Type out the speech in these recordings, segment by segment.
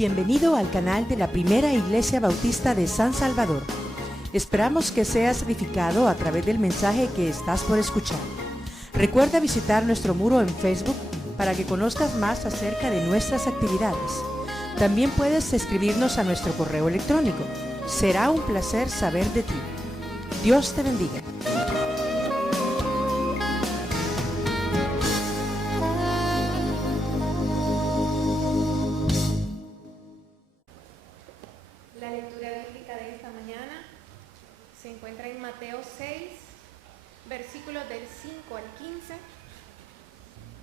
Bienvenido al canal de la Primera Iglesia Bautista de San Salvador. Esperamos que seas edificado a través del mensaje que estás por escuchar. Recuerda visitar nuestro muro en Facebook para que conozcas más acerca de nuestras actividades. También puedes escribirnos a nuestro correo electrónico. Será un placer saber de ti. Dios te bendiga. La lectura bíblica de esta mañana se encuentra en Mateo 6, versículos del 5 al 15.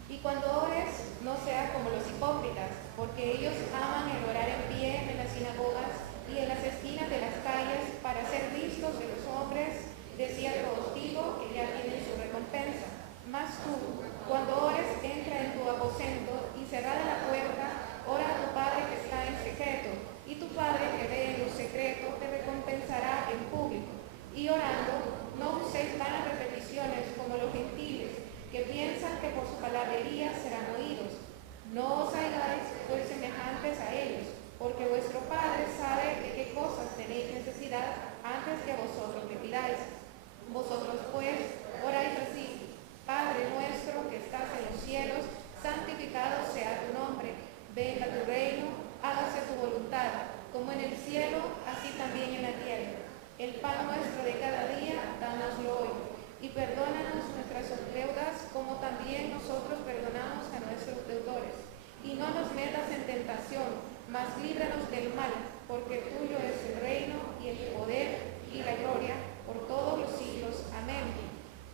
Y cuando ores, no seas como los hipócritas, porque ellos aman el orar en pie en las sinagogas y en las esquinas de las calles para ser vistos de los hombres. De cierto os digo que ya tienen su recompensa. Mas tú, cuando ores, entra en tu aposento y cerrada la puerta, ora a tu Padre que está en secreto, y tu Padre que ve en lo secreto te recompensará en público. Y orando, no uséis vanas repeticiones como los gentiles, que piensan que por su palabrería serán oídos. No os hagáis pues semejantes a ellos, porque vuestro Padre sabe de qué cosas tenéis necesidad antes que vosotros le pidáis. Vosotros pues oráis así: Padre nuestro que estás en los cielos, santificado sea tu nombre. Venga tu reino, hágase tu voluntad, como en el cielo, así también en la tierra. El pan nuestro de cada día, dánoslo hoy. Y perdónanos nuestras deudas, como también nosotros perdonamos a nuestros deudores. Y no nos metas en tentación, mas líbranos del mal, porque tuyo es el reino, y el poder, y la gloria, por todos los siglos. Amén.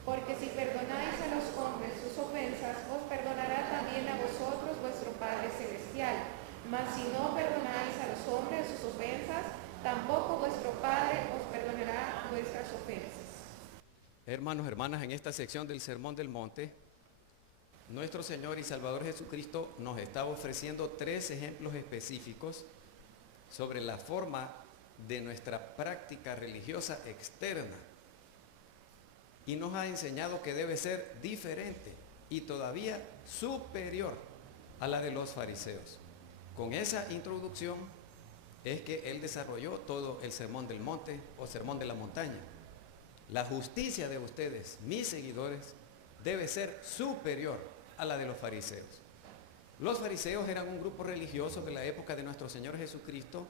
Porque si perdonáis a los hombres sus ofensas, os perdonará también a vosotros vuestro Padre Celestial. Mas si no perdonáis a los hombres sus ofensas, tampoco vuestro Padre os perdonará vuestras ofensas. Hermanos, hermanas, en esta sección del Sermón del Monte, nuestro Señor y Salvador Jesucristo nos está ofreciendo 3 ejemplos específicos sobre la forma de nuestra práctica religiosa externa. Y nos ha enseñado que debe ser diferente y todavía superior a la de los fariseos. Con esa introducción es que Él desarrolló todo el Sermón del Monte o Sermón de la Montaña. La justicia de ustedes, mis seguidores, debe ser superior a la de los fariseos. Los fariseos eran un grupo religioso de la época de nuestro Señor Jesucristo.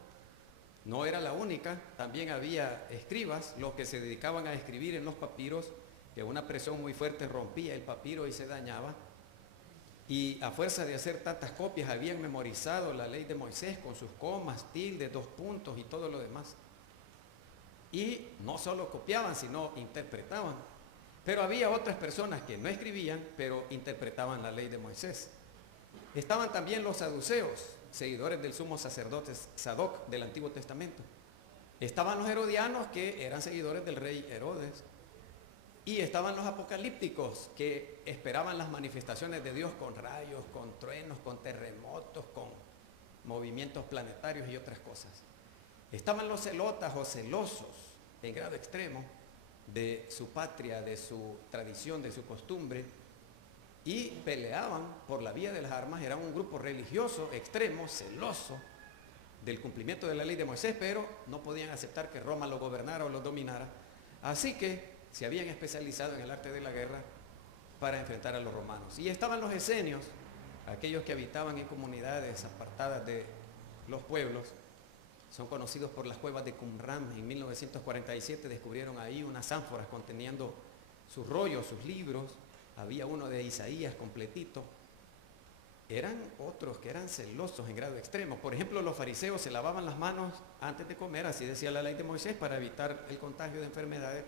No era la única, también había escribas, los que se dedicaban a escribir en los papiros, que una presión muy fuerte rompía el papiro y se dañaba. Y a fuerza de hacer tantas copias habían memorizado la ley de Moisés con sus comas, tildes, 2 puntos y todo lo demás. Y no solo copiaban, sino interpretaban. Pero había otras personas que no escribían, pero interpretaban la ley de Moisés. Estaban también los saduceos, seguidores del sumo sacerdote Sadoc del Antiguo Testamento. Estaban los herodianos, que eran seguidores del rey Herodes. Y estaban los apocalípticos, que esperaban las manifestaciones de Dios con rayos, con truenos, con terremotos, con movimientos planetarios y otras cosas. Estaban los celotas o celosos en grado extremo de su patria, de su tradición, de su costumbre, y peleaban por la vía de las armas. Eran un grupo religioso extremo, celoso del cumplimiento de la ley de Moisés, pero no podían aceptar que Roma lo gobernara o lo dominara. Así que se habían especializado en el arte de la guerra para enfrentar a los romanos. Y estaban los esenios, aquellos que habitaban en comunidades apartadas de los pueblos. Son conocidos por las cuevas de Qumran. En 1947 descubrieron ahí unas ánforas conteniendo sus rollos, sus libros. Había uno de Isaías completito. Eran otros que eran celosos en grado extremo. Por ejemplo, los fariseos se lavaban las manos antes de comer, así decía la ley de Moisés, para evitar el contagio de enfermedades.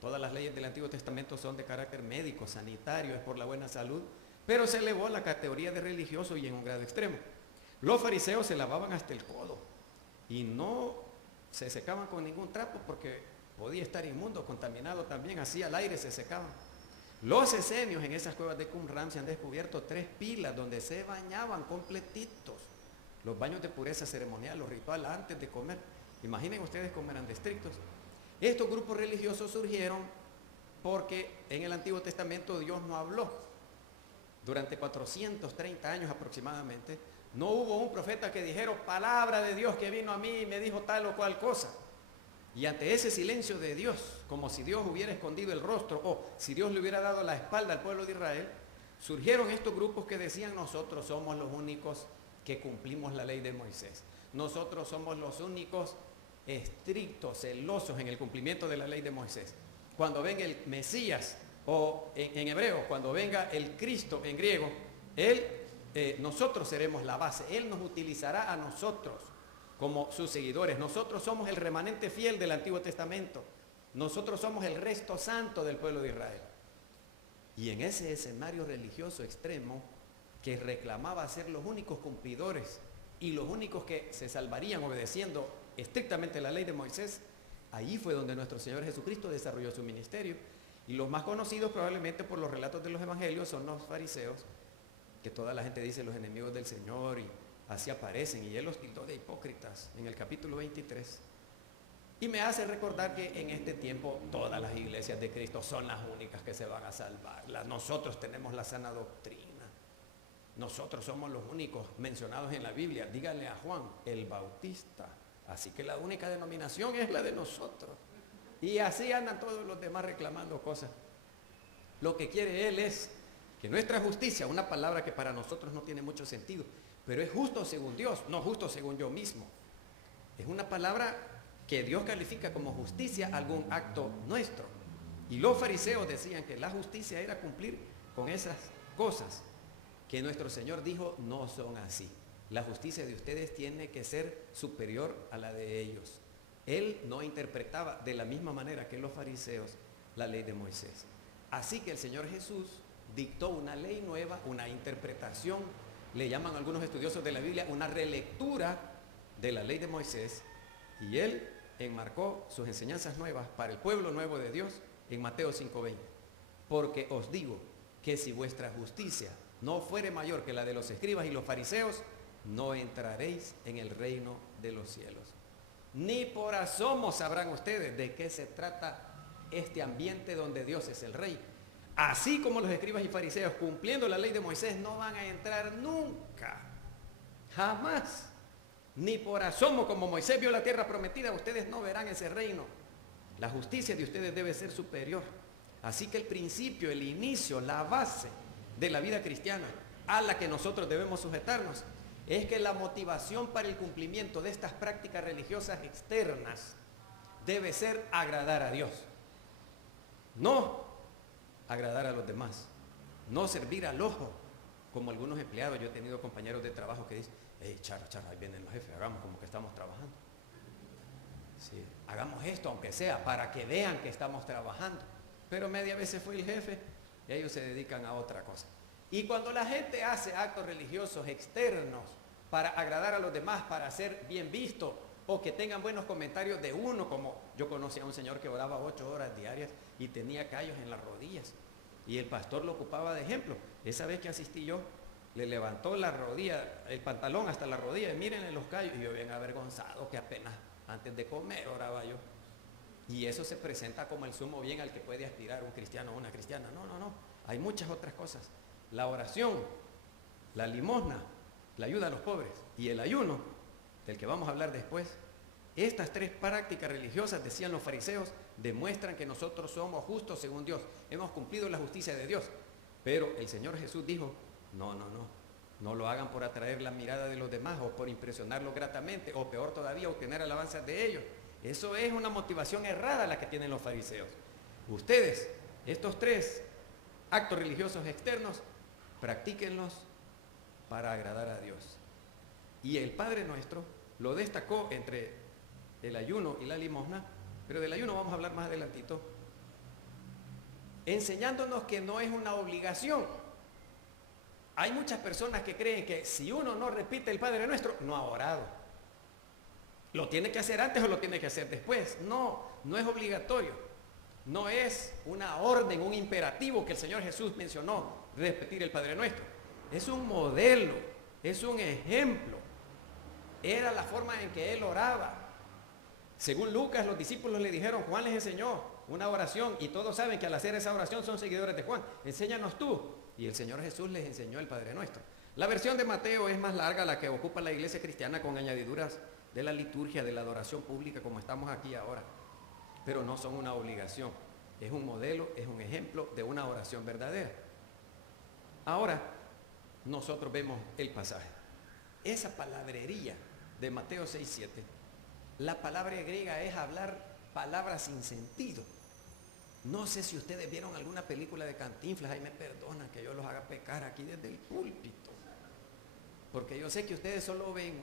Todas las leyes del Antiguo Testamento son de carácter médico, sanitario, es por la buena salud, pero se elevó a la categoría de religioso y en un grado extremo. Los fariseos se lavaban hasta el codo y no se secaban con ningún trapo porque podía estar inmundo, contaminado también, así al aire se secaban. Los esenios, en esas cuevas de Qumran se han descubierto 3 pilas donde se bañaban completitos. Los baños de pureza ceremonial, los rituales antes de comer. Imaginen ustedes cómo eran de estrictos. Estos grupos religiosos surgieron porque en el Antiguo Testamento Dios no habló. Durante 430 años aproximadamente, No hubo un profeta que dijera palabra de Dios que vino a mí y me dijo tal o cual cosa. Y ante ese silencio de Dios, como si Dios hubiera escondido el rostro o si Dios le hubiera dado la espalda al pueblo de Israel, surgieron estos grupos que decían: nosotros somos los únicos que cumplimos la ley de Moisés. Nosotros somos los únicos estrictos, celosos en el cumplimiento de la ley de Moisés. Cuando venga el Mesías, o en hebreo, cuando venga el Cristo en griego, nosotros seremos la base. Él nos utilizará a nosotros como sus seguidores. Nosotros somos el remanente fiel del Antiguo Testamento. Nosotros somos el resto santo del pueblo de Israel. Y en ese escenario religioso extremo, que reclamaba ser los únicos cumplidores y los únicos que se salvarían obedeciendo estrictamente la ley de Moisés, ahí fue donde nuestro Señor Jesucristo desarrolló su ministerio. Y los más conocidos probablemente por los relatos de los evangelios son los fariseos, que toda la gente dice los enemigos del Señor, y así aparecen, y Él los tildó de hipócritas en el capítulo 23. Y me hace recordar que en este tiempo todas las iglesias de Cristo son las únicas que se van a salvar. Nosotros tenemos la sana doctrina. Nosotros somos los únicos mencionados en la Biblia. Díganle a Juan, el Bautista. Así que la única denominación es la de nosotros. Y así andan todos los demás reclamando cosas. Lo que quiere Él es que nuestra justicia, una palabra que para nosotros no tiene mucho sentido, pero es justo según Dios, no justo según yo mismo. Es una palabra que Dios califica como justicia algún acto nuestro. Y los fariseos decían que la justicia era cumplir con esas cosas que nuestro Señor dijo no son así. La justicia de ustedes tiene que ser superior a la de ellos. Él no interpretaba de la misma manera que los fariseos la ley de Moisés. Así que el Señor Jesús dictó una ley nueva, una interpretación, le llaman algunos estudiosos de la Biblia una relectura de la ley de Moisés, y Él enmarcó sus enseñanzas nuevas para el pueblo nuevo de Dios en Mateo 5:20. Porque os digo que si vuestra justicia no fuere mayor que la de los escribas y los fariseos, no entraréis en el reino de los cielos. Ni por asomo sabrán ustedes de qué se trata este ambiente donde Dios es el rey. Así como los escribas y fariseos, cumpliendo la ley de Moisés, no van a entrar nunca, jamás. Ni por asomo, como Moisés vio la tierra prometida, ustedes no verán ese reino. La justicia de ustedes debe ser superior. Así que el principio, el inicio, la base de la vida cristiana a la que nosotros debemos sujetarnos es que la motivación para el cumplimiento de estas prácticas religiosas externas debe ser agradar a Dios, no agradar a los demás, no servir al ojo, como algunos empleados. Yo he tenido compañeros de trabajo que dicen: hey, Charo, ahí vienen los jefes, hagamos como que estamos trabajando. Sí, hagamos esto aunque sea para que vean que estamos trabajando. Pero media vez se fue el jefe y ellos se dedican a otra cosa. Y cuando la gente hace actos religiosos externos para agradar a los demás, para ser bien visto o que tengan buenos comentarios de uno, como yo conocí a un señor que oraba 8 horas diarias y tenía callos en las rodillas, y el pastor lo ocupaba de ejemplo. Esa vez que asistí yo, le levantó la rodilla, el pantalón hasta la rodilla, y mírenle los callos, y yo bien avergonzado, que apenas antes de comer oraba yo. Y eso se presenta como el sumo bien al que puede aspirar un cristiano o una cristiana. No, hay muchas otras cosas. La oración, la limosna, la ayuda a los pobres y el ayuno, del que vamos a hablar después. Estas 3 prácticas religiosas, decían los fariseos, demuestran que nosotros somos justos según Dios, hemos cumplido la justicia de Dios. Pero el Señor Jesús dijo: no lo hagan por atraer la mirada de los demás o por impresionarlos gratamente, o peor todavía, obtener alabanzas de ellos. Eso es una motivación errada la que tienen los fariseos. Ustedes, estos 3 actos religiosos externos, practíquenlos para agradar a Dios. Y el Padre Nuestro lo destacó entre el ayuno y la limosna, pero del ayuno vamos a hablar más adelantito, enseñándonos que no es una obligación. Hay muchas personas que creen que si uno no repite el Padre Nuestro, no ha orado. ¿Lo tiene que hacer antes o lo tiene que hacer después? No es obligatorio. No es una orden, un imperativo que el Señor Jesús mencionó, repetir el Padre Nuestro. Es un modelo, es un ejemplo. Era la forma en que Él oraba. Según Lucas, los discípulos le dijeron: Juan les enseñó una oración, y todos saben que al hacer esa oración son seguidores de Juan. Enséñanos tú. Y el Señor Jesús les enseñó el Padre Nuestro. La versión de Mateo es más larga, la que ocupa la iglesia cristiana, con añadiduras de la liturgia, de la adoración pública, como estamos aquí ahora. Pero no son una obligación, es un modelo, es un ejemplo de una oración verdadera. Ahora, nosotros vemos el pasaje. Esa palabrería de Mateo 6:7, la palabra griega es hablar palabras sin sentido. No sé si ustedes vieron alguna película de Cantinflas, ahí me perdonan que yo los haga pecar aquí desde el púlpito, porque yo sé que ustedes solo ven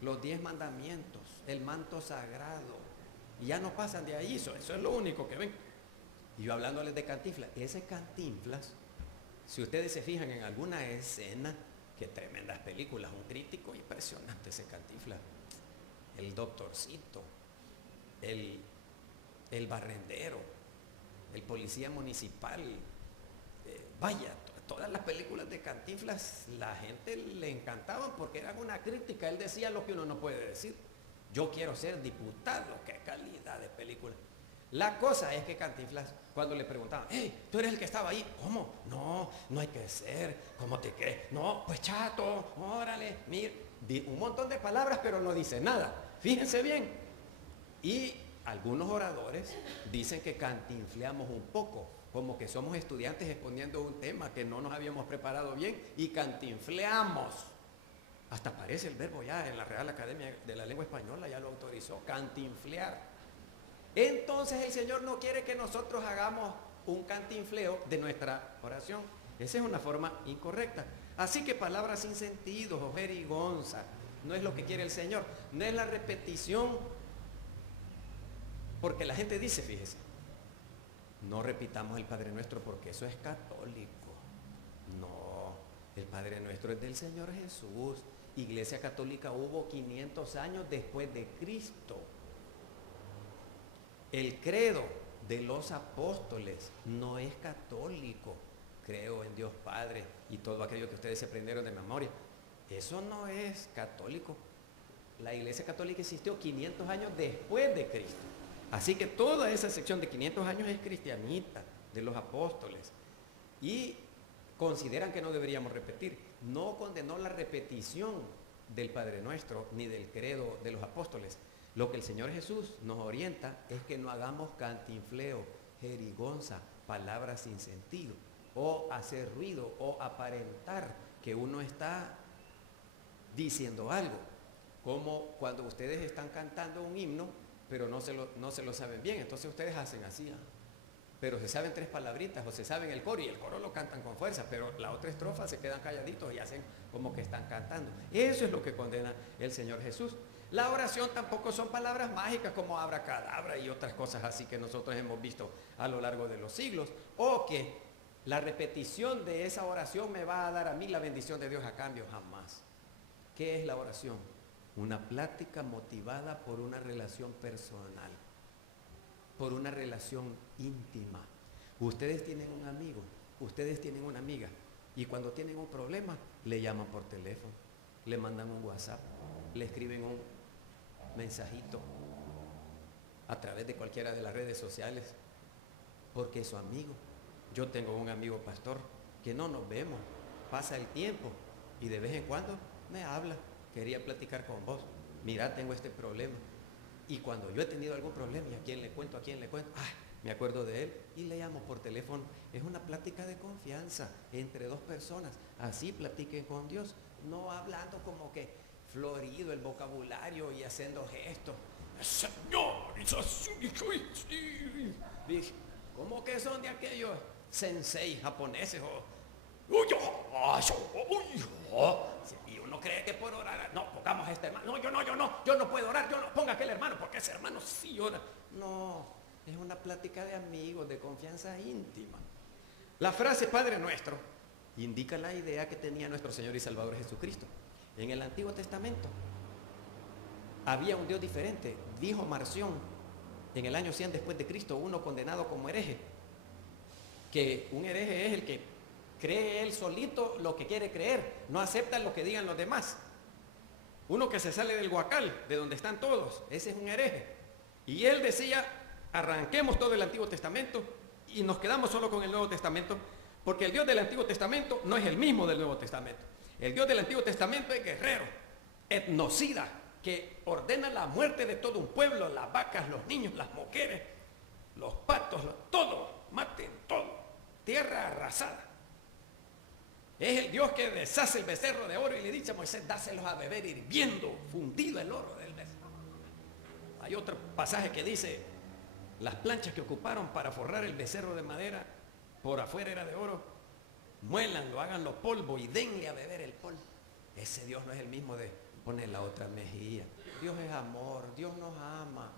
los 10 mandamientos, el manto sagrado, y ya no pasan de ahí, eso es lo único que ven. Y yo hablándoles de Cantinflas, ese Cantinflas, si ustedes se fijan en alguna escena, qué tremendas películas, un crítico impresionante ese Cantinflas, el doctorcito, el barrendero, el policía municipal, vaya, todas las películas de Cantinflas, la gente le encantaban porque eran una crítica, él decía lo que uno no puede decir. Yo quiero ser diputado, qué calidad de película. La cosa es que Cantinflas, cuando le preguntaban, hey, tú eres el que estaba ahí, ¿cómo? No, no hay que ser, ¿cómo te crees? No, pues chato, órale, mira, un montón de palabras, pero no dice nada. Fíjense bien. Y algunos oradores dicen que cantinfleamos un poco, como que somos estudiantes exponiendo un tema que no nos habíamos preparado bien y cantinfleamos. Hasta aparece el verbo ya en la Real Academia de la Lengua Española, ya lo autorizó, cantinflear. Entonces el Señor no quiere que nosotros hagamos un cantinfleo de nuestra oración. Esa es una forma incorrecta. Así que palabras sin sentido o jerigonza no es lo que quiere el Señor, no es la repetición. Porque la gente dice, fíjese, no repitamos el Padre Nuestro porque eso es católico. No, el Padre Nuestro es del Señor Jesús. Iglesia católica hubo 500 años después de Cristo. El credo de los apóstoles no es católico. Creo en Dios Padre y todo aquello que ustedes se aprendieron de memoria. Eso no es católico. La Iglesia católica existió 500 años después de Cristo. Así que toda esa sección de 500 años es cristianita, de los apóstoles. Y consideran que no deberíamos repetir. No condenó la repetición del Padre Nuestro ni del credo de los apóstoles. Lo que el Señor Jesús nos orienta es que no hagamos cantinfleo, jerigonza, palabras sin sentido, o hacer ruido, o aparentar que uno está diciendo algo. Como cuando ustedes están cantando un himno, pero no se lo saben bien, entonces ustedes hacen así, pero se saben 3 palabritas o se saben el coro y el coro lo cantan con fuerza, pero la otra estrofa se quedan calladitos y hacen como que están cantando. Eso es lo que condena el Señor Jesús. La oración tampoco son palabras mágicas como abracadabra y otras cosas así que nosotros hemos visto a lo largo de los siglos, o que la repetición de esa oración me va a dar a mí la bendición de Dios a cambio, jamás. ¿Qué es la oración? Una plática motivada por una relación personal, por una relación íntima. Ustedes tienen un amigo, ustedes tienen una amiga, y cuando tienen un problema, le llaman por teléfono, le mandan un WhatsApp, le escriben un mensajito a través de cualquiera de las redes sociales, porque es su amigo. Yo tengo un amigo pastor que no nos vemos, pasa el tiempo y de vez en cuando me habla. Quería platicar con vos, mira, tengo este problema. Y cuando yo he tenido algún problema, ¿y a quién le cuento? Me acuerdo de él y le llamo por teléfono. Es una plática de confianza entre 2 personas. Así platiquen con Dios, no hablando como que florido el vocabulario y haciendo gestos. Señor, ¿cómo que son de aquellos sensei japoneses? Y uno cree que por orar, no, pongamos a este hermano, yo no puedo orar, ponga a aquel hermano, porque ese hermano sí ora. No, es una plática de amigos, de confianza íntima. La frase Padre Nuestro indica la idea que tenía nuestro Señor y Salvador Jesucristo. En el Antiguo Testamento había un Dios diferente. Dijo Marción en el año 100 después de Cristo, uno condenado como hereje, que un hereje es el que cree él solito lo que quiere creer, no acepta lo que digan los demás. Uno que se sale del huacal, de donde están todos, ese es un hereje. Y él decía, arranquemos todo el Antiguo Testamento y nos quedamos solo con el Nuevo Testamento, porque el Dios del Antiguo Testamento no es el mismo del Nuevo Testamento. El Dios del Antiguo Testamento es guerrero, etnocida, que ordena la muerte de todo un pueblo, las vacas, los niños, las mujeres, los patos, todo, maten todo, tierra arrasada. Es el Dios que deshace el becerro de oro y le dice a Moisés, dáselos a beber hirviendo, fundido el oro del becerro. Hay otro pasaje que dice, las planchas que ocuparon para forrar el becerro de madera, por afuera era de oro, muélanlo, háganlo polvo y denle a beber el polvo. Ese Dios no es el mismo de poner la otra mejilla. Dios es amor, Dios nos ama.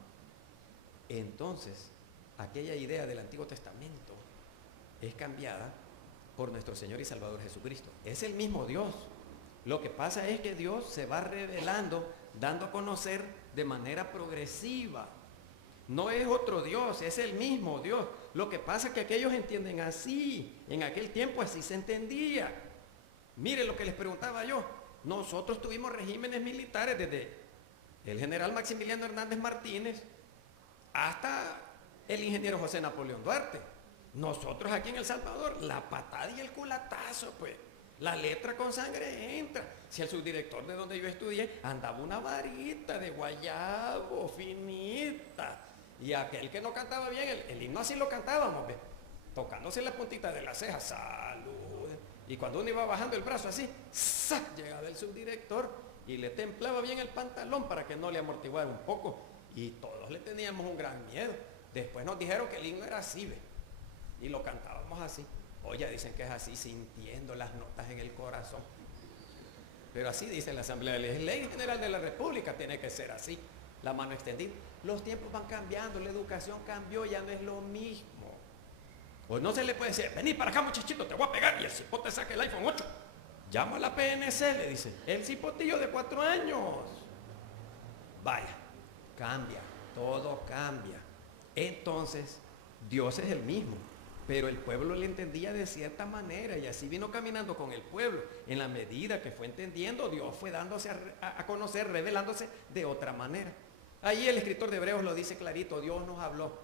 Entonces, aquella idea del Antiguo Testamento es cambiada por nuestro Señor y Salvador Jesucristo. Es el mismo Dios. Lo que pasa es que Dios se va revelando, dando a conocer de manera progresiva. No es otro Dios, es el mismo Dios. Lo que pasa es que aquellos entienden así. En aquel tiempo así se entendía. Mire lo que les preguntaba yo. Nosotros tuvimos regímenes militares desde el general Maximiliano Hernández Martínez hasta el ingeniero José Napoleón Duarte. Nosotros aquí en El Salvador, la patada y el culatazo, pues. La letra con sangre entra. Si el subdirector de donde yo estudié andaba una varita de guayabo, finita. Y aquel que no cantaba bien, el himno así lo cantábamos, ¿ve? Tocándose la puntita de la ceja, salud. Y cuando uno iba bajando el brazo así, ¡sac! Llegaba el subdirector y le templaba bien el pantalón para que no le amortiguara un poco. Y todos le teníamos un gran miedo. Después nos dijeron que el himno era así, ¿ve? Y lo cantábamos así. Oye, dicen que es así, sintiendo las notas en el corazón. Pero así dice la Asamblea de Ley General de la República, tiene que ser así. La mano extendida. Los tiempos van cambiando, la educación cambió, ya no es lo mismo. O no se le puede decir, vení para acá muchachito, te voy a pegar y el cipote saca el iPhone 8. Llama a la PNC, le dice, el cipotillo de 4 años. Vaya, cambia, todo cambia. Entonces, Dios es el mismo, pero el pueblo le entendía de cierta manera y así vino caminando con el pueblo. En la medida que fue entendiendo, Dios fue dándose a conocer, revelándose de otra manera. Allí el escritor de Hebreos lo dice clarito, Dios nos habló.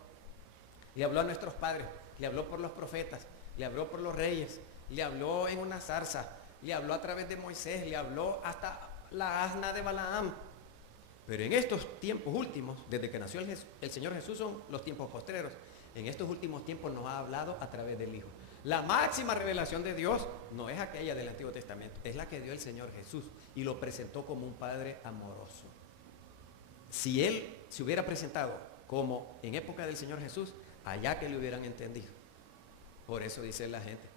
Le habló a nuestros padres, le habló por los profetas, le habló por los reyes, le habló en una zarza, le habló a través de Moisés, le habló hasta la asna de Balaam. Pero en estos tiempos últimos, desde que nació el Señor Jesús, son los tiempos postreros. En estos últimos tiempos nos ha hablado a través del Hijo. La máxima revelación de Dios no es aquella del Antiguo Testamento, es la que dio el Señor Jesús y lo presentó como un Padre amoroso. Si Él se hubiera presentado como en época del Señor Jesús, allá que le hubieran entendido. Por eso dice la gente,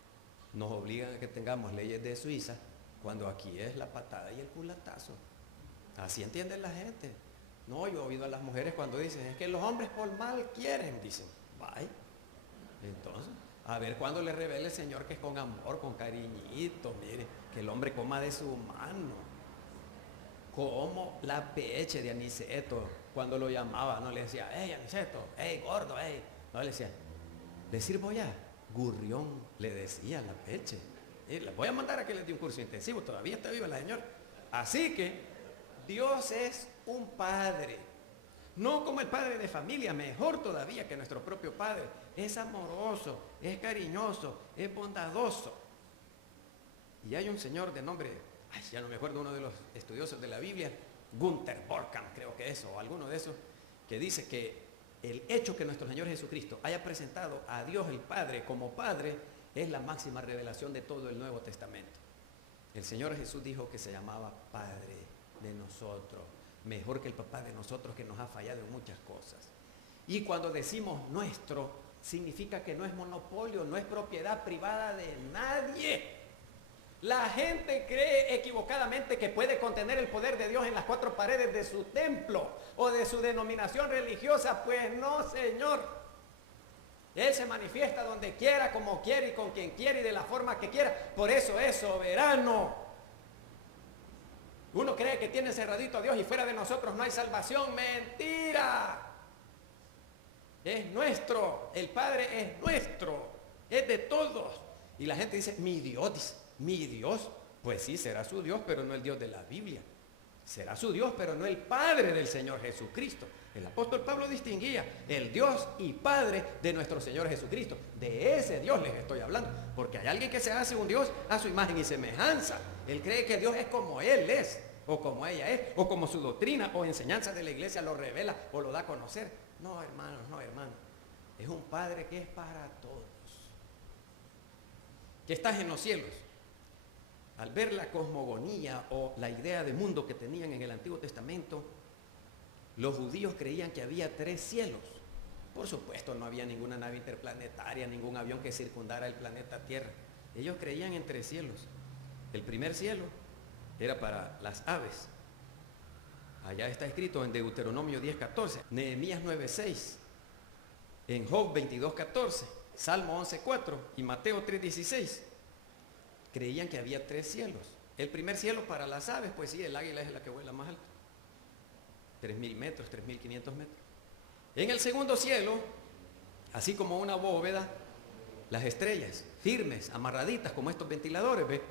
nos obligan a que tengamos leyes de Suiza cuando aquí es la patada y el culatazo. Así entiende la gente. No, yo he oído a las mujeres cuando dicen, es que los hombres por mal quieren, dicen. Vaya. Entonces, a ver cuándo le revele el Señor que es con amor, con cariñito, mire, que el hombre coma de su mano. Como la peche de Aniceto, cuando lo llamaba, no le decía, hey Aniceto, hey gordo, hey. No le decía, ¿le sirvo ya? Gurrión, le decía la peche. Le voy a mandar a que le dé un curso intensivo, todavía está viva la señora. Así que Dios es un padre, no como el padre de familia, mejor todavía que nuestro propio padre. Es amoroso, es cariñoso, es bondadoso. Y hay un señor de nombre, ya no me acuerdo, uno de los estudiosos de la Biblia, Gunther Borkham, creo que es, o alguno de esos, que dice que el hecho que nuestro Señor Jesucristo haya presentado a Dios el Padre como Padre es la máxima revelación de todo el Nuevo Testamento. El Señor Jesús dijo que se llamaba Padre de nosotros, mejor que el papá de nosotros que nos ha fallado en muchas cosas. Y cuando decimos nuestro, significa que no es monopolio, no es propiedad privada de nadie. La gente cree equivocadamente que puede contener el poder de Dios en las 4 paredes de su templo o de su denominación religiosa. Pues no, Señor. Él se manifiesta donde quiera, como quiere y con quien quiere y de la forma que quiera. Por eso es soberano. Uno cree que tiene cerradito a Dios y fuera de nosotros no hay salvación. ¡Mentira! Es nuestro. El Padre es nuestro. Es de todos. Y la gente dice, mi Dios, dice. Mi Dios, pues sí, será su Dios, pero no el Dios de la Biblia. Será su Dios, pero no el Padre del Señor Jesucristo. El apóstol Pablo distinguía el Dios y Padre de nuestro Señor Jesucristo. De ese Dios les estoy hablando, porque hay alguien que se hace un Dios a su imagen y semejanza. Él cree que Dios es como Él es, o como ella es, o como su doctrina o enseñanza de la iglesia lo revela o lo da a conocer. No, hermanos, no, hermanos. Es un Padre que es para todos. Que estás en los cielos. Al ver la cosmogonía o la idea de mundo que tenían en el Antiguo Testamento, los judíos creían que había 3 cielos. Por supuesto, no había ninguna nave interplanetaria, ningún avión que circundara el planeta Tierra. Ellos creían en 3 cielos. El primer cielo era para las aves. Allá está escrito en Deuteronomio 10:14, Nehemías 9:6, en Job 22:14, Salmo 11:4 y Mateo 3:16. Creían que había 3 cielos. El primer cielo para las aves, pues sí, el águila es la que vuela más alto. 3.000 metros, 3.500 metros. En el segundo cielo, así como una bóveda, las estrellas, firmes, amarraditas como estos ventiladores, ¿ve?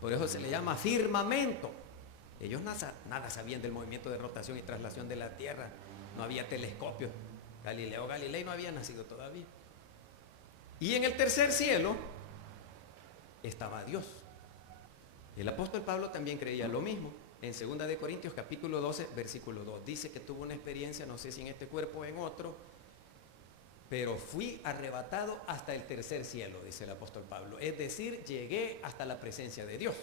Por eso se le llama firmamento. Ellos nada sabían del movimiento de rotación y traslación de la Tierra. No había telescopios. Galileo Galilei no había nacido todavía. Y en el tercer cielo estaba Dios. El apóstol Pablo también creía lo mismo. En 2 de Corintios capítulo 12, versículo 2, dice que tuvo una experiencia, no sé si en este cuerpo o en otro, pero fui arrebatado hasta el tercer cielo, dice el apóstol Pablo. Es decir, llegué hasta la presencia de Dios.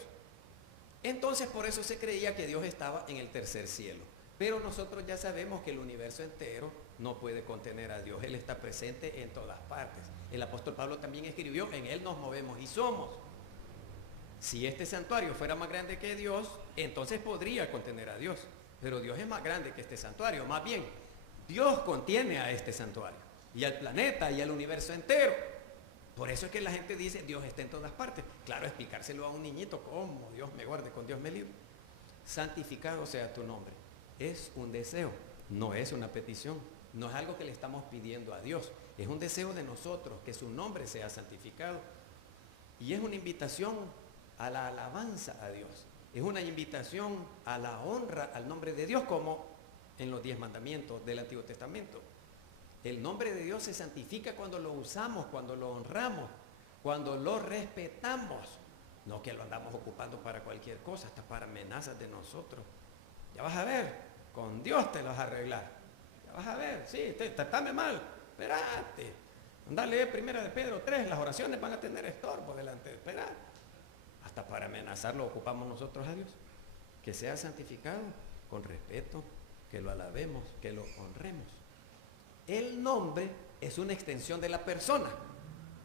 Entonces por eso se creía que Dios estaba en el tercer cielo. Pero nosotros ya sabemos que el universo entero no puede contener a Dios. Él está presente en todas partes. El apóstol Pablo también escribió, en Él nos movemos y somos. Si este santuario fuera más grande que Dios, entonces podría contener a Dios. Pero Dios es más grande que este santuario. Más bien, Dios contiene a este santuario y al planeta y al universo entero. Por eso es que la gente dice, Dios está en todas partes. Claro, explicárselo a un niñito, ¿cómo? Dios me guarde, con Dios me libre. Santificado sea tu nombre. Es un deseo, no es una petición. No es algo que le estamos pidiendo a Dios. Es un deseo de nosotros, que su nombre sea santificado. Y es una invitación a la alabanza a Dios. Es una invitación a la honra al nombre de Dios, como en los 10 mandamientos del Antiguo Testamento. El nombre de Dios se santifica cuando lo usamos, cuando lo honramos, cuando lo respetamos. No que lo andamos ocupando para cualquier cosa, hasta para amenazas de nosotros. Ya vas a ver, con Dios te lo vas a arreglar. Ya vas a ver, sí, tratame mal, espérate. Andale, 1 de Pedro 3, las oraciones van a tener estorbo delante de esperar. Hasta para amenazar lo ocupamos nosotros a Dios. Que sea santificado con respeto, que lo alabemos, que lo honremos. El nombre es una extensión de la persona.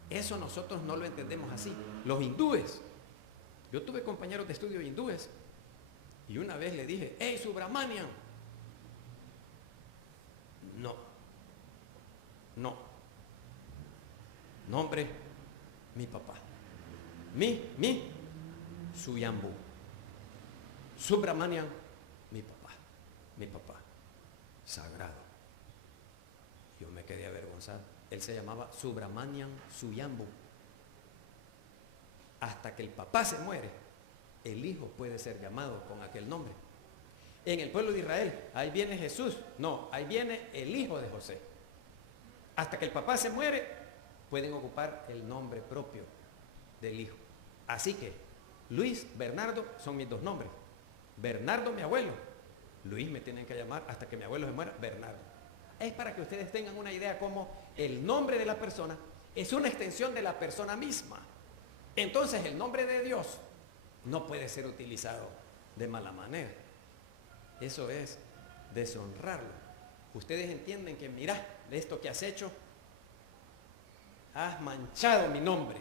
Eso nosotros no lo entendemos así. Los hindúes, yo tuve compañeros de estudio hindúes y una vez le dije, hey, Subramanian. No. Nombre, mi papá. Suyambu. Subramanian, mi papá. Sagrado. Yo me quedé avergonzado. Él se llamaba Subramanian Suyambu. Hasta que el papá se muere, el hijo puede ser llamado con aquel nombre. En el pueblo de Israel, ahí viene Jesús. No, ahí viene el hijo de José. Hasta que el papá se muere, pueden ocupar el nombre propio del hijo. Así que Luis, Bernardo son mis 2 nombres. Bernardo, mi abuelo. Luis me tienen que llamar hasta que mi abuelo se muera, Bernardo. Es para que ustedes tengan una idea cómo el nombre de la persona es una extensión de la persona misma. Entonces el nombre de Dios no puede ser utilizado de mala manera. Eso es deshonrarlo. Ustedes entienden que, mira, de esto que has hecho, has manchado mi nombre,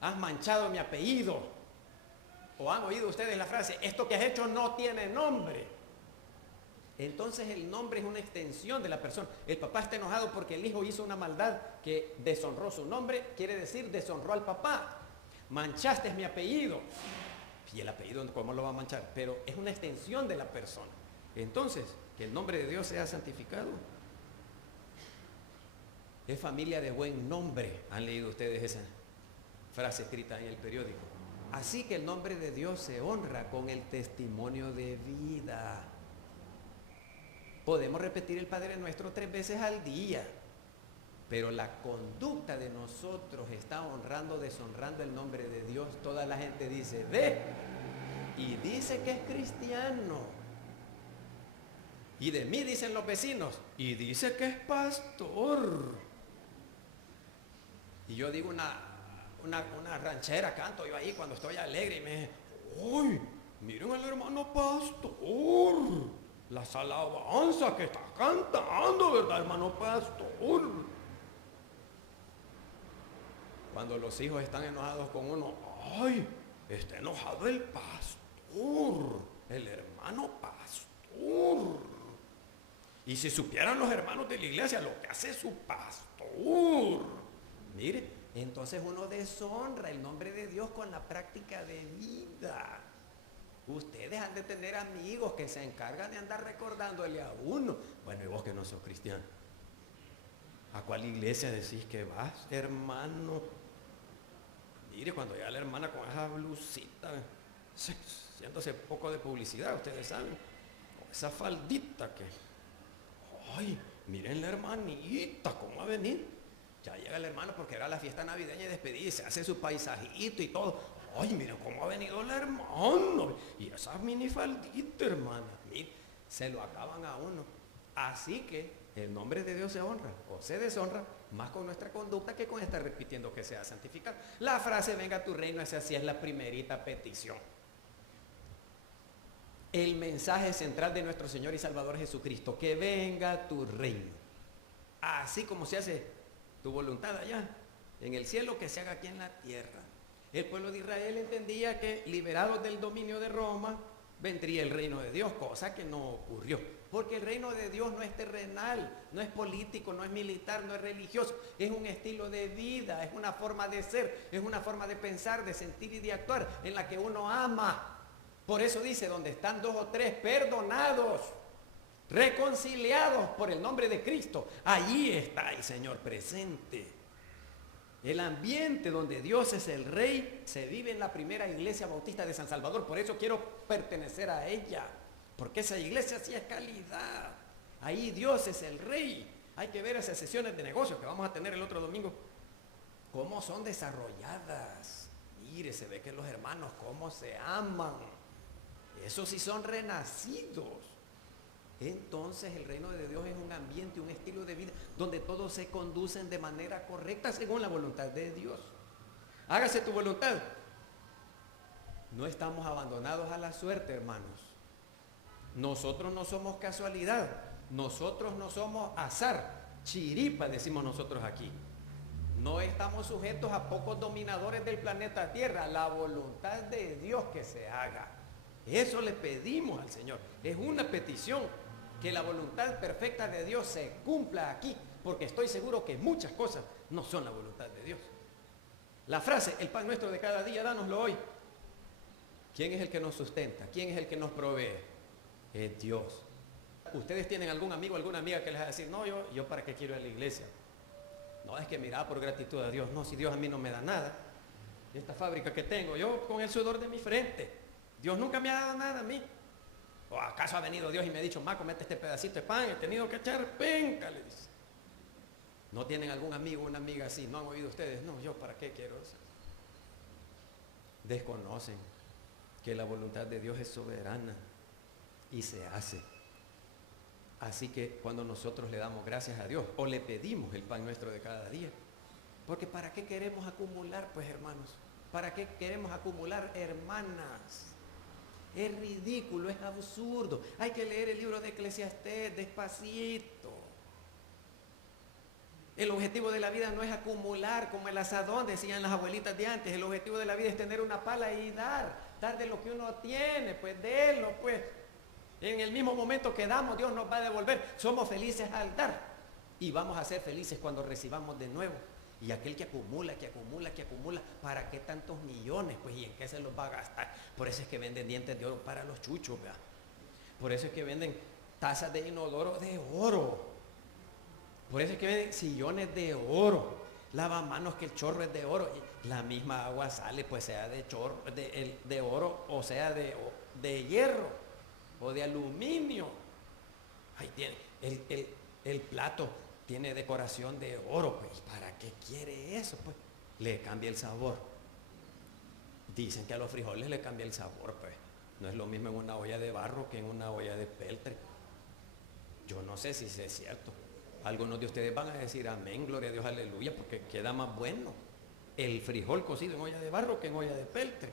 has manchado mi apellido. O han oído ustedes la frase, esto que has hecho no tiene nombre. Entonces el nombre es una extensión de la persona. El papá está enojado porque el hijo hizo una maldad que deshonró su nombre, quiere decir deshonró al papá. Manchaste mi apellido. Y el apellido, ¿cómo lo va a manchar? Pero es una extensión de la persona. Entonces, que el nombre de Dios sea santificado. Es familia de buen nombre. ¿Han leído ustedes esa frase escrita en el periódico? Así que el nombre de Dios se honra con el testimonio de vida. Podemos repetir el Padre Nuestro 3 veces al día. pero la conducta de nosotros está honrando o deshonrando el nombre de Dios, toda la gente dice, ve, y dice que es cristiano. Y de mí dicen los vecinos, y dice que es pastor. Y yo digo una ranchera, canto yo ahí cuando estoy alegre y me dice, ¡uy! Miren al hermano pastor, las alabanzas que está cantando, ¿verdad, hermano pastor? Cuando los hijos están enojados con uno, ¡ay! Está enojado el pastor, el hermano pastor. Y si supieran los hermanos de la iglesia lo que hace su pastor, mire, entonces uno deshonra el nombre de Dios con la práctica de vida. Ustedes han de tener amigos que se encargan de andar recordándole a uno. Bueno, y vos que no sos cristiano, ¿a cuál iglesia decís que vas, hermano? Mire, cuando llega la hermana con esa blusita, haciéndose poco de publicidad, ustedes saben, con esa faldita que, ay, miren la hermanita, ¿cómo va a venir? Ya llega el hermano porque era la fiesta navideña y despedida, se hace su paisajito y todo. Ay, miren cómo ha venido el hermano. Y esa minifaldita, hermana, mire, se lo acaban a uno. Así que el nombre de Dios se honra o se deshonra más con nuestra conducta que con estar repitiendo que sea santificado. La frase venga a tu reino, esa sí es la primerita petición. El mensaje central de nuestro Señor y Salvador Jesucristo, que venga tu reino. Así como se hace tu voluntad allá en el cielo, que se haga aquí en la tierra. El pueblo de Israel entendía que liberados del dominio de Roma vendría el reino de Dios, cosa que no ocurrió. Porque el reino de Dios no es terrenal, no es político, no es militar, no es religioso. Es un estilo de vida, es una forma de ser, es una forma de pensar, de sentir y de actuar en la que uno ama. Por eso dice, donde están 2 o 3 perdonados, reconciliados por el nombre de Cristo, allí está el Señor presente. El ambiente donde Dios es el Rey se vive en la primera iglesia bautista de San Salvador. Por eso quiero pertenecer a ella, porque esa iglesia sí es calidad. Ahí Dios es el Rey. Hay que ver esas sesiones de negocios que vamos a tener el otro domingo, cómo son desarrolladas. Mire, se ve que los hermanos cómo se aman. Esos sí son renacidos. Entonces el reino de Dios es un ambiente, un estilo de vida donde todos se conducen de manera correcta según la voluntad de Dios. Hágase tu voluntad. No estamos abandonados a la suerte, hermanos. Nosotros no somos casualidad, nosotros no somos azar, chiripa decimos nosotros aquí. No estamos sujetos a pocos dominadores del planeta Tierra, la voluntad de Dios que se haga. Eso le pedimos al Señor, es una petición, que la voluntad perfecta de Dios se cumpla aquí, porque estoy seguro que muchas cosas no son la voluntad de Dios. La frase, el pan nuestro de cada día, dánoslo hoy. ¿Quién es el que nos sustenta? ¿Quién es el que nos provee? Es Dios. Ustedes tienen algún amigo, alguna amiga que les va a decir, no, yo para qué quiero ir a la iglesia. No, es que mira, por gratitud a Dios. No, si Dios a mí no me da nada. Esta fábrica que tengo, yo con el sudor de mi frente. Dios nunca me ha dado nada a mí. ¿O acaso ha venido Dios y me ha dicho, ma, comete este pedacito de pan, he tenido que echar penca? Le dice. ¿No tienen algún amigo o una amiga así? ¿No han oído ustedes? No, yo para qué quiero eso. Desconocen que la voluntad de Dios es soberana y se hace. Así que cuando nosotros le damos gracias a Dios o le pedimos el pan nuestro de cada día, porque ¿para qué queremos acumular, pues, hermanos? ¿Para qué queremos acumular, hermanas? Es ridículo, es absurdo. Hay que leer el libro de Eclesiastés despacito. El objetivo de la vida no es acumular como el asadón, decían las abuelitas de antes. El objetivo de la vida es tener una pala y dar de lo que uno tiene, pues délo, pues. En el mismo momento que damos, Dios nos va a devolver. Somos felices al dar y vamos a ser felices cuando recibamos de nuevo. Y aquel que acumula, ¿para qué tantos millones? Pues, ¿y en qué se los va a gastar? Por eso es que venden dientes de oro para los chuchos, ¿verdad? Por eso es que venden tazas de inodoro de oro. Por eso es que venden sillones de oro. Lavamanos que el chorro es de oro. Y la misma agua sale, pues sea de oro o sea de hierro o de aluminio. Ahí tiene el plato tiene decoración de oro, pues. ¿Para qué quiere eso? Pues le cambia el sabor. Dicen que a los frijoles le cambia el sabor, pues. No es lo mismo en una olla de barro que en una olla de peltre. Yo no sé si es cierto. Algunos de ustedes van a decir amén, gloria a Dios, aleluya, porque queda más bueno el frijol cocido en olla de barro que en olla de peltre.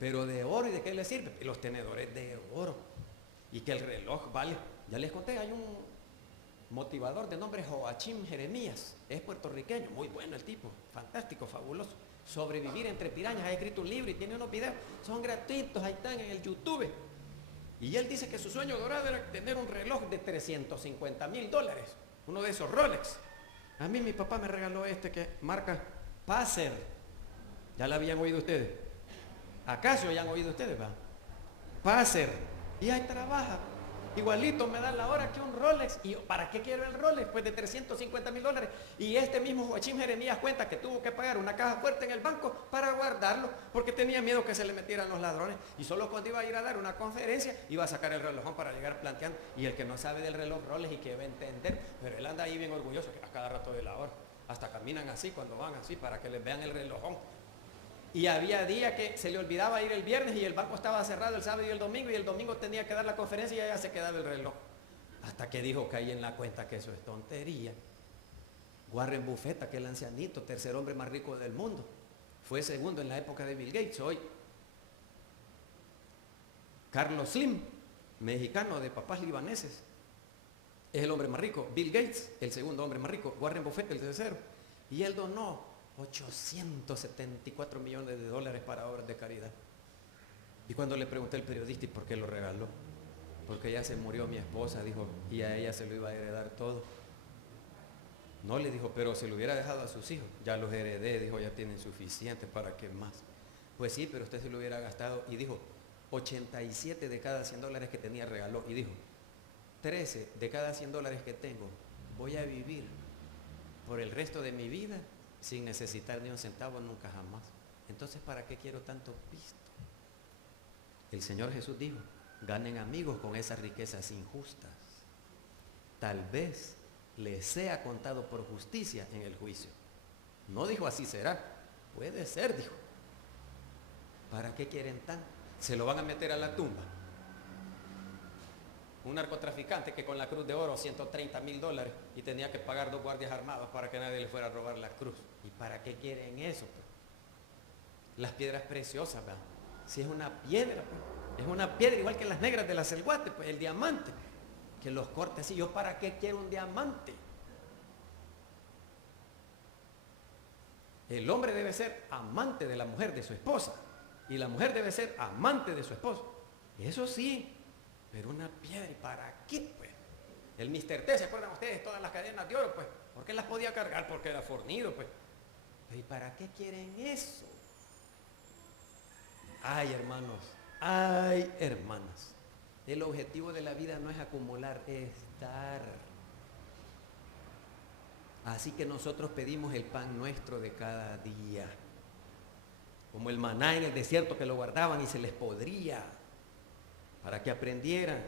Pero de oro, ¿y de qué le sirve? Los tenedores de oro. Y que el reloj vale. Ya les conté, hay un motivador de nombre Joachim Jeremías. Es puertorriqueño, muy bueno el tipo, fantástico, fabuloso. Sobrevivir entre pirañas, ha escrito un libro y tiene unos videos, son gratuitos, ahí están en el YouTube. Y él dice que su sueño dorado era tener un reloj de $350,000, uno de esos Rolex. A mí mi papá me regaló este que marca Pacer. ¿Ya la habían oído ustedes? ¿Acaso ya han oído ustedes? Va? Pacer. Y ahí trabaja. Igualito me da la hora que un Rolex. ¿Y para qué quiero el Rolex? Pues de $350,000. Y este mismo Joachim Jeremías cuenta que tuvo que pagar una caja fuerte en el banco para guardarlo, porque tenía miedo que se le metieran los ladrones. Y solo cuando iba a ir a dar una conferencia, iba a sacar el relojón para llegar planteando. Y el que no sabe del reloj Rolex y que va a entender, pero él anda ahí bien orgulloso, que a cada rato de la hora. Hasta caminan así cuando van así, para que les vean el relojón. Y había días que se le olvidaba ir el viernes y el banco estaba cerrado el sábado y el domingo, y el domingo tenía que dar la conferencia y ya se quedaba el reloj. Hasta que dijo, caí en la cuenta que eso es tontería. Warren Buffett, aquel ancianito, tercer hombre más rico del mundo, fue segundo en la época de Bill Gates. Hoy Carlos Slim, mexicano de papás libaneses, es el hombre más rico. Bill Gates, el segundo hombre más rico. Warren Buffett, el tercero. Y él donó $874 millones para obras de caridad. Y cuando le pregunté al periodista, ¿y por qué lo regaló? Porque ya se murió mi esposa, dijo, y a ella se lo iba a heredar todo. No, le dijo, pero se lo hubiera dejado a sus hijos. Ya los heredé, dijo, ya tienen suficiente, ¿para qué más? Pues sí, pero usted se lo hubiera gastado. Y dijo, 87 de cada $100 que tenía regaló. Y dijo, 13 de cada $100 que tengo voy a vivir por el resto de mi vida sin necesitar ni un centavo nunca jamás. Entonces, ¿para qué quiero tanto pisto? El Señor Jesús dijo, ganen amigos con esas riquezas injustas. Tal vez les sea contado por justicia en el juicio. No dijo así será, puede ser, dijo. ¿Para qué quieren tanto? Se lo van a meter a la tumba. Un narcotraficante que con la cruz de oro, $130,000, y tenía que pagar 2 guardias armados para que nadie le fuera a robar la cruz. ¿Y para qué quieren eso? Pues? Las piedras preciosas, ¿verdad? Si es una piedra, pues, es una piedra igual que las negras de la Celguate, pues el diamante, que los corte así. ¿Yo para qué quiero un diamante? El hombre debe ser amante de la mujer de su esposa, y la mujer debe ser amante de su esposo. Eso sí. Pero una piedra, ¿y para qué, pues? El Mr. T, ¿se acuerdan ustedes? Todas las cadenas de oro, pues. ¿Por qué las podía cargar? Porque era fornido, pues. ¿Y para qué quieren eso? Ay, hermanos, ay, hermanas. El objetivo de la vida no es acumular, es dar. Así que nosotros pedimos el pan nuestro de cada día. Como el maná en el desierto, que lo guardaban y se les podría, para que aprendieran.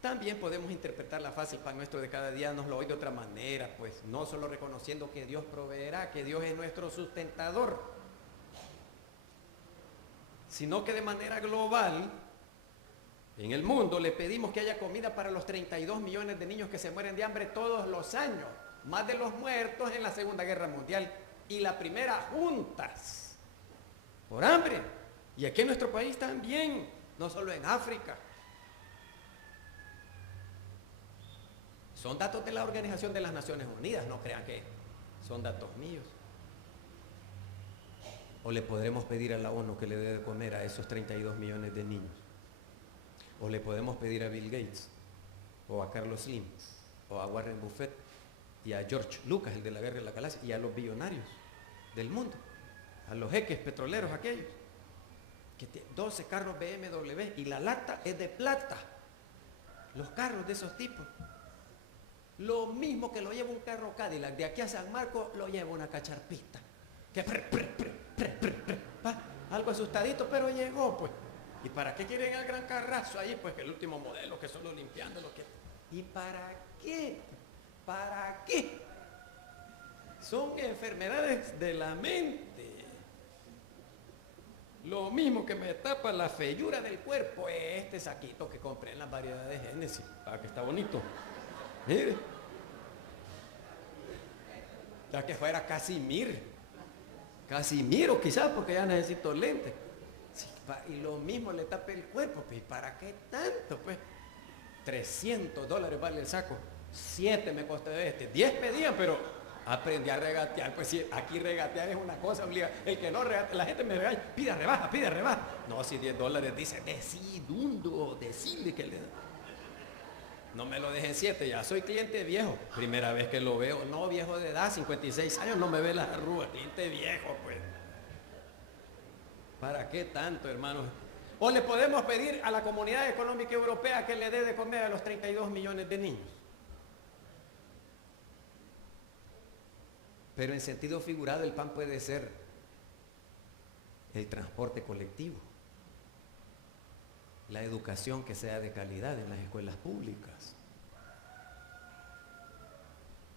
También podemos interpretar la frase, el pan nuestro de cada día, nos lo oí de otra manera, pues no solo reconociendo que Dios proveerá, que Dios es nuestro sustentador, sino que de manera global, en el mundo le pedimos que haya comida para los 32 millones de niños que se mueren de hambre todos los años, más de los muertos en la Segunda Guerra Mundial y la Primera juntas, por hambre. Y aquí en nuestro país también. No solo en África. Son datos de la Organización de las Naciones Unidas, no crean que son datos míos. O le podremos pedir a la ONU que le dé de comer a esos 32 millones de niños. O le podemos pedir a Bill Gates, o a Carlos Slim, o a Warren Buffett, y a George Lucas, el de la Guerra de la Galaxia, y a los billonarios del mundo, a los jeques petroleros aquellos, que tienen 12 carros BMW y la lata es de plata. Los carros de esos tipos. Lo mismo que lo lleva un carro Cadillac de aquí a San Marcos, lo lleva una cacharpista. Que algo asustadito, pero llegó, pues. ¿Y para qué quieren el gran carrazo ahí? Pues que el último modelo, que solo limpiando lo que... ¿Y para qué? ¿Para qué? Son enfermedades de la mente. Lo mismo que me tapa la feyura del cuerpo, este saquito que compré en las variedades de Génesis, para que está bonito. Mire. Ya que fuera Casimiro quizás, porque ya necesito lentes. Sí, y lo mismo le tape el cuerpo, pues ¿para qué tanto? Pues $300 vale el saco, 7 me costó 10 pedían, pero aprendí a regatear. Pues sí, aquí regatear es una cosa obliga. El que no regatea, la gente me regaña, pida rebaja. No, si $10 dice, decidundo, decirle que le da. No me lo dejen 7, ya soy cliente viejo. Primera vez que lo veo, no viejo de edad, 56 años, no me ve las arrugas, cliente viejo, pues. ¿Para qué tanto, hermanos? O le podemos pedir a la Comunidad Económica Europea que le dé de comer a los 32 millones de niños. Pero en sentido figurado, el pan puede ser el transporte colectivo, la educación que sea de calidad en las escuelas públicas,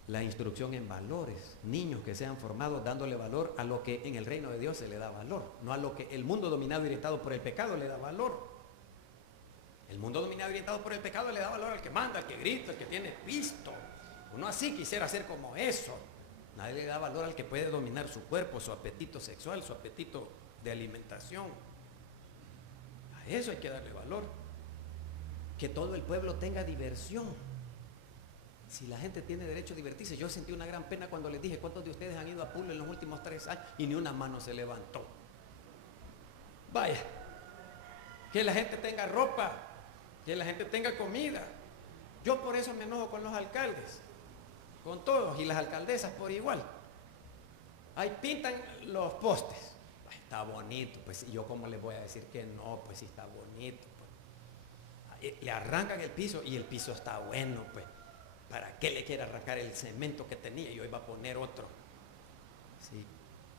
la instrucción en valores, niños que sean formados dándole valor a lo que en el reino de Dios se le da valor, no a lo que el mundo dominado y orientado por el pecado le da valor. El mundo dominado y orientado por el pecado le da valor al que manda, al que grita, al que tiene pisto. Uno así quisiera ser como eso. Nadie le da valor al que puede dominar su cuerpo, su apetito sexual, su apetito de alimentación. A eso hay que darle valor. Que todo el pueblo tenga diversión. Si la gente tiene derecho a divertirse, yo sentí una gran pena cuando les dije cuántos de ustedes han ido a pool en los últimos 3 años y ni una mano se levantó. Vaya, que la gente tenga ropa, que la gente tenga comida. Yo por eso me enojo con los alcaldes, con todos, y las alcaldesas por igual. Ahí pintan los postes. Ay, está bonito, pues yo cómo les voy a decir que no, pues sí está bonito. Pues. Le arrancan el piso y el piso está bueno, pues. ¿Para qué le quiere arrancar el cemento que tenía y hoy va a poner otro? Sí,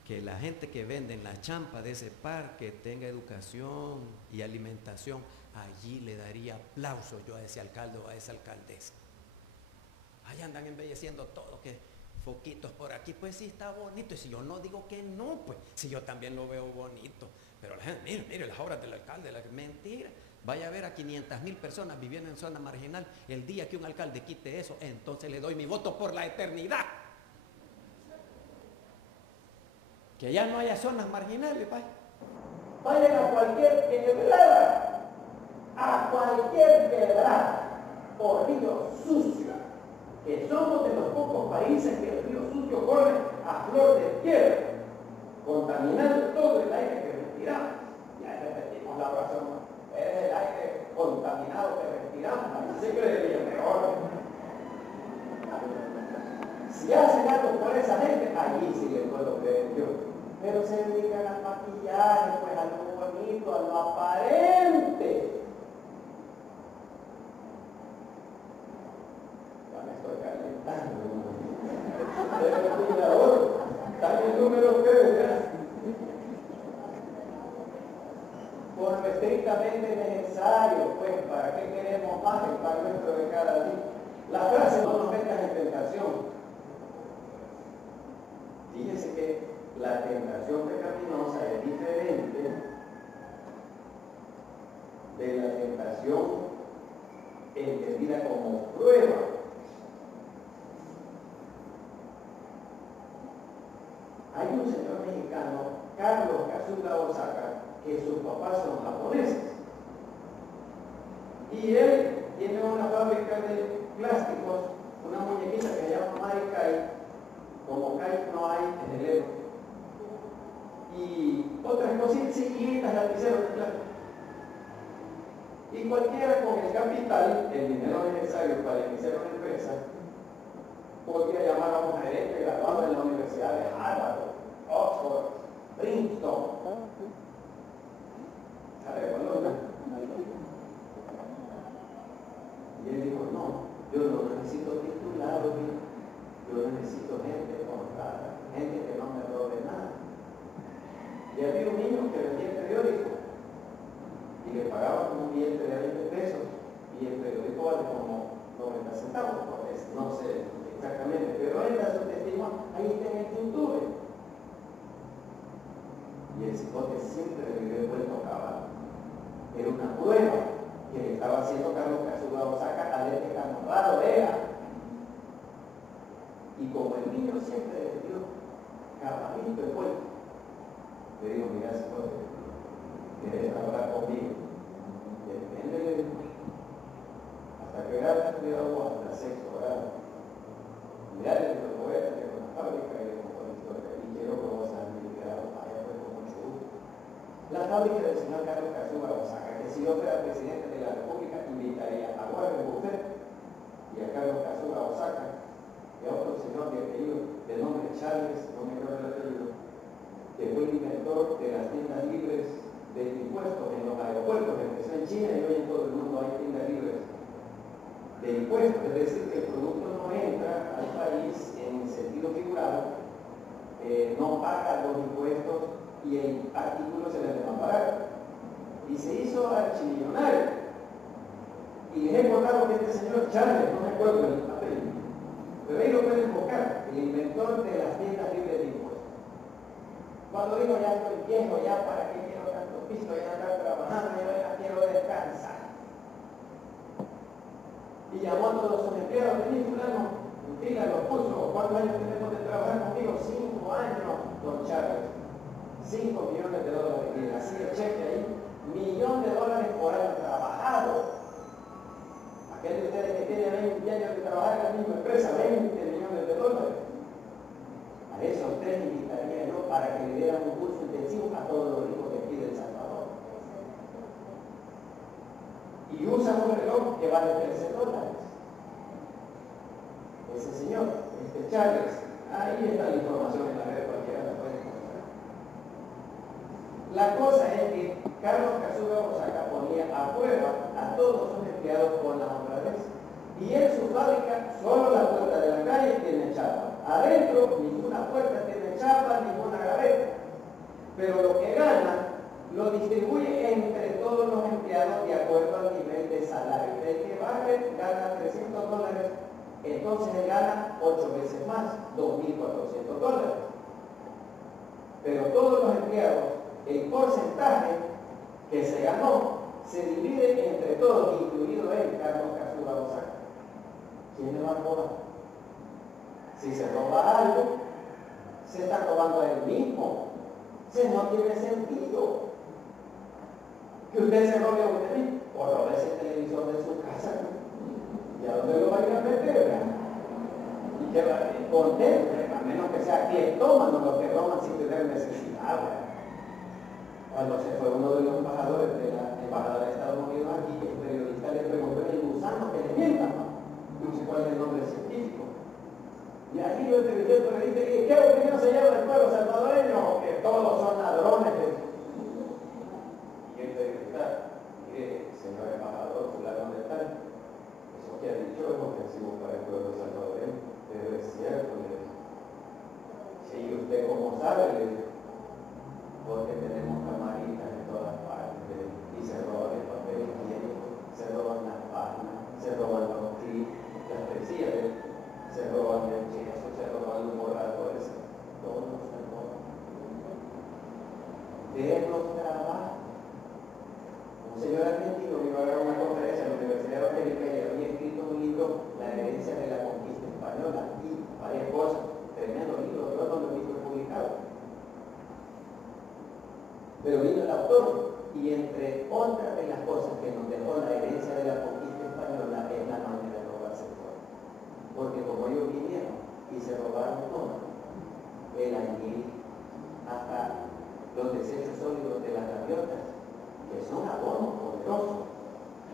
que la gente que vende en la champa de ese parque tenga educación y alimentación, allí le daría aplauso yo a ese alcalde o a esa alcaldesa. Ahí andan embelleciendo todo, que foquitos por aquí, pues sí está bonito. Y si yo no digo que no, pues si yo también lo veo bonito. Pero la gente, mire las obras del alcalde, mentira. Vaya a ver a 500,000 personas viviendo en zona marginal. El día que un alcalde quite eso, entonces le doy mi voto por la eternidad. Que ya no haya zonas marginales, vaya. Vayan a cualquier quebrada o río sucio, que somos de los pocos países que el río sucio corre a flor de piedra, contaminando todo el aire que respiramos. Ya repetimos la oración. Es el aire contaminado que respiramos, siempre debería peor. Si hacen algo por esa gente, allí sí le puedo creer yo. Pero se dedican al maquillaje, pues a lo bonito, a lo aparente. Ya me estoy calentando. Pero cuidado, está el número 3, ¿verdad? Por lo estrictamente necesario, pues, ¿para qué queremos más el pan nuestro de cada día? La frase no nos metas en tentación. Fíjense que la tentación pecaminosa es diferente de la tentación entendida como prueba. Hay un señor mexicano, Carlos Kazuga Osaka, que sus papás son japoneses. Y él tiene una fábrica de plásticos, una muñequita que se llama Mai Kai. Como Kai no hay en el Evo. Y otras cositas chiquitas, lapiceros de plástico. Y cualquiera con el capital, el dinero necesario para iniciar una empresa, podría llamar a un gerente graduado en la Universidad de Harvard, Oxford, Princeton. Y él dijo, no, yo no necesito titulados, yo necesito gente honrada, gente que no me robe nada. Y había un niño que vendía el periódico y le pagaba como un billete de 20 pesos y el periódico vale como 90 centavos, porque no sé exactamente, pero él da su testimonio, ahí está en el YouTube. Y el cipote siempre le dio el vuelto a caballo. Era una prueba que le estaba haciendo Carlos Cazúa Osaca a ver qué tan raro era. Y como el niño siempre le dio caballito el vuelto, le digo, mira, cipote, ¿quieres hablar conmigo? Depende de mí. Hasta que grado estudiado hasta sexto grado. Mirá, le voy a tener una fábrica y le contó la historia. Y quiero que vos seas mi grado, allá fue con mucho gusto. La fábrica del señor Carlos Cazúa Osaca, que si yo fuera presidente de la República, invitaría a Warren Buffett y a Carlos Cazúa Osaca y a otro señor de apellido, de nombre Charles, no me acuerdo el apellido, que fue el inventor de las tiendas libres de impuestos en los aeropuertos. Empezó en China y hoy en todo el mundo hay tiendas libres de impuestos, es decir, que el producto no entra al país en sentido figurado, no paga los impuestos y el artículo se le va a pagar. Y se hizo archimillonario. Y les he contado que este señor Charles, no me acuerdo el papel, pero ahí lo pueden buscar, el inventor de las tiendas libres de impuestos. Cuando digo ya estoy viejo, ya para qué quiero tanto piso, ya andar trabajando, ya quiero descansar. Y llamó a todos sus empleados, vení fulano, en fila los puso, ¿cuántos años tenemos de trabajar conmigo? 5 años, don Charles. 5 millones de dólares. Y así el cheque ahí, $1.000.000 por año trabajado. Aquel de ustedes que tiene 20 años de trabajar en la misma empresa, $20 millones. A esos 3 invitaría yo para que le dieran un curso intensivo a todos los hijos de aquí del Salvador. Y usan un reloj que vale $13. Ese señor, este Charles, ahí está la información en la red, cualquiera la puede encontrar. La cosa es que Carlos Cazúa Osaca ponía a prueba a todos sus empleados con la honradez. Y en su fábrica, solo la puerta de la calle tiene chapa. Adentro, ninguna puerta tiene chapa, ninguna gaveta. Pero lo que gana, lo distribuye entre todos los empleados de acuerdo al nivel de salario. El que baje gana $300, entonces él gana 8 veces más, $2.400. Pero todos los empleados, el porcentaje que se ganó, se divide entre todos, incluido él, Carlos Cazúa Osaca. ¿Quién le va a robar? Si se roba algo, se está robando a él mismo. No tiene sentido que usted se robe a usted mismo o robe ese televisor de su casa. ¿Y a dónde lo va a ir a meter? Y que va contento, a menos que sea cleptómano los que roban sin tener necesidad. Cuando se fue uno de los embajadores de la embajada de Estados Unidos aquí, el periodista le preguntó el gusano que le mientan, no sé cuál es el nombre científico. Y aquí yo entrevisté le dice, ¿qué opinión se lleva del pueblo salvadoreño? Que todos son ladrones. Y el periodista, mire, señor embajador, fulano de tal, eso que ha dicho es ofensivo para el pueblo salvadoreño, pero es cierto, le dice. Si usted como sabe, le dice, porque tenemos camaritas en todas partes, y se roban el papel higiénico, se roban las palmas, se roban los clips, las presillas, se roban el yeso, se roban los borradores, todos se roban. De los trabajos. Un señor argentino iba a dar una conferencia en la Universidad de América y había escrito un libro, La herencia de la conquista española, y varias cosas, tremendo libro, yo no lo he visto publicado. Pero vino el autor, y entre otras de las cosas que nos dejó la herencia de la conquista española es la manera de robarse todo. Porque como ellos vinieron y se robaron todo, el añil, hasta los desechos sólidos de las gaviotas, que son abonos poderosos,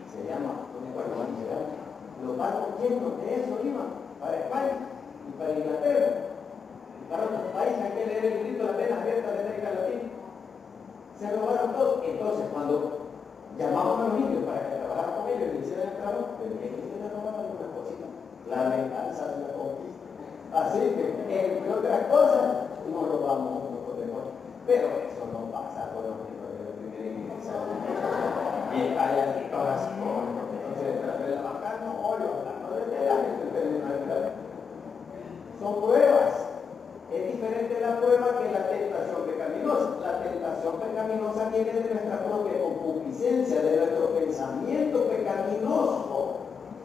se llama, no me acuerdo cómo se llama, los barcos llenos de eso iban para España y para Inglaterra, y para otros países. Hay que leer el libro de las venas abiertas de América Latina. Se robaron todo. Entonces, cuando llamamos a los niños para que trabajaran con ellos y hicieran el trabajo, tenían que se robar alguna cosita. La venganza de la conquista. Así que, entre otras cosas, nos robamos un poco de cosas. Pero eso no pasa por los libros de la primera iglesia. Y hay aquí todas las cosas. Entonces, detrás de la bacana, hoy hablando de la gente termina de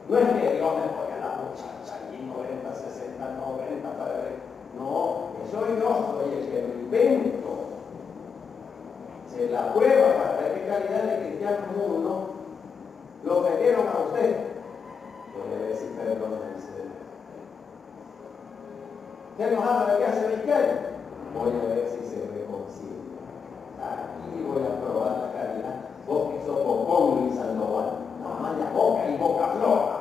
No es que Dios me ponga la muchacha y 90, 60, 90 para ver. No, que soy yo, soy el que lo invento. Se la prueba para ver qué calidad de cristiano es uno. Lo vendieron a usted. Puede ver si perdona el Señor. ¿Qué nos habla de que hace 20 años? Voy a ver si se reconcilia. Aquí voy a probar la calidad. Vos que sos Bocón y Sandoval. Nada más la boca y boca floja.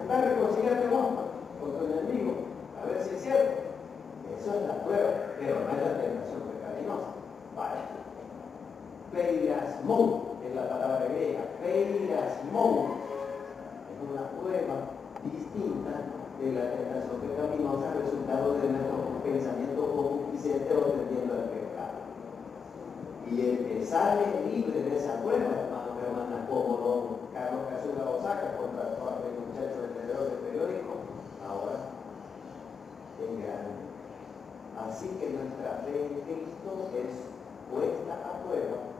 Anda a reconciliarte vos con tu enemigo. A ver si es cierto. Eso es la prueba, pero no es la tentación pecaminosa. Vale. Peirasmón es la palabra griega. Peirasmón es una prueba distinta de la tentación pecaminosa, resultado de nuestro pensamiento concupiscente o tendiendo al pecado. Y el que sale libre de esa prueba, hermanos y hermanas, como don Carlos Cazula Osaka, contra el muchacho vendedor de periódico, ahora es grande. Así que nuestra fe en Cristo es puesta a prueba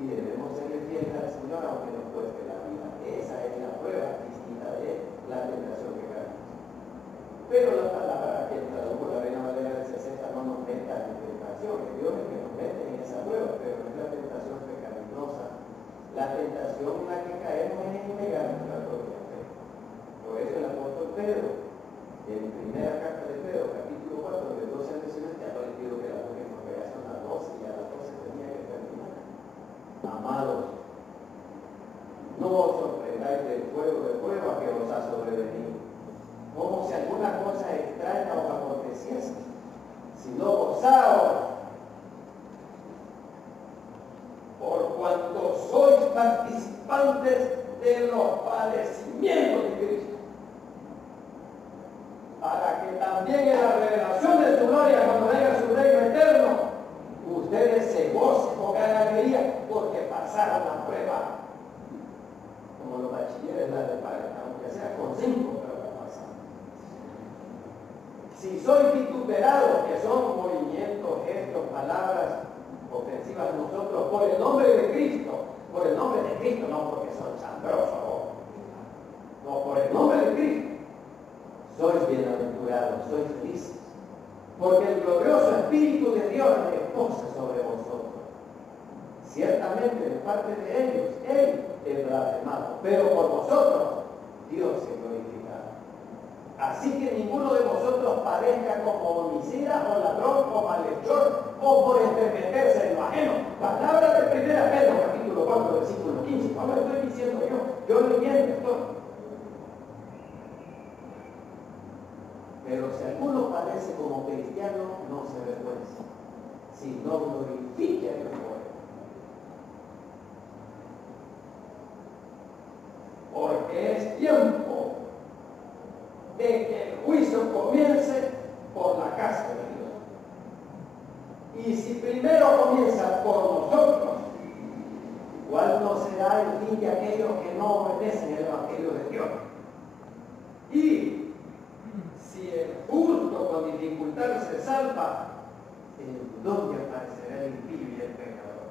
y debemos serle fieles al Señor aunque nos cueste la vida. Esa es la prueba distinta de la tentación pecaminosa. Pero la palabra que tradujo la Reina Valera del 60 no nos meta en tentación, que Dios es que nos mete en esa prueba, pero no es la tentación pecaminosa. La tentación en la que caemos es en negar nuestra propia fe. Por eso el apóstol Pedro, en primera carta de Pedro, capítulo 4, de 12 al 19, ya le pido que la toquen porque ya son las 12 y a las 12 tenía que terminar. Amados, no os sorprendáis del fuego de prueba que os ha sobrevenido, como si alguna cosa extraña os aconteciese, sino gozaos, por cuanto sois participantes de los padecimientos de Cristo, para que también en la revelación de su gloria, cuando venga su reino eterno, ustedes se gocen con gran alegría porque pasaron la prueba. Como los bachilleres la de paga, aunque sea con 5, pero la pasan. Si soy vituperado, que son movimientos, gestos, palabras ofensivas nosotros, por el nombre de Cristo, no porque son chambrosos, no, por el nombre de Cristo, sois bienaventurados, sois felices, porque el glorioso Espíritu de Dios reposa sobre vosotros. Ciertamente de parte de ellos, Él es blasfemado, pero por vosotros Dios se glorifica. Así que ninguno de vosotros parezca como homicida o ladrón o malhechor o por entremeterse en lo ajeno. Palabra de 1 Pedro, capítulo 4, versículo 15. No lo estoy diciendo yo lo entiendo esto. Pero si alguno parece como cristiano, no se avergüence, sino glorifique a Dios por él. Porque es tiempo de que el juicio comience por la casa de Dios. Y si primero comienza por nosotros, ¿cuál no será el fin de aquellos que no obedecen el Evangelio de Dios? Y si el justo con dificultad se salva, ¿en dónde aparecerá el impío y el pecador?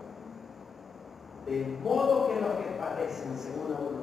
De modo que los que padecen según la voluntad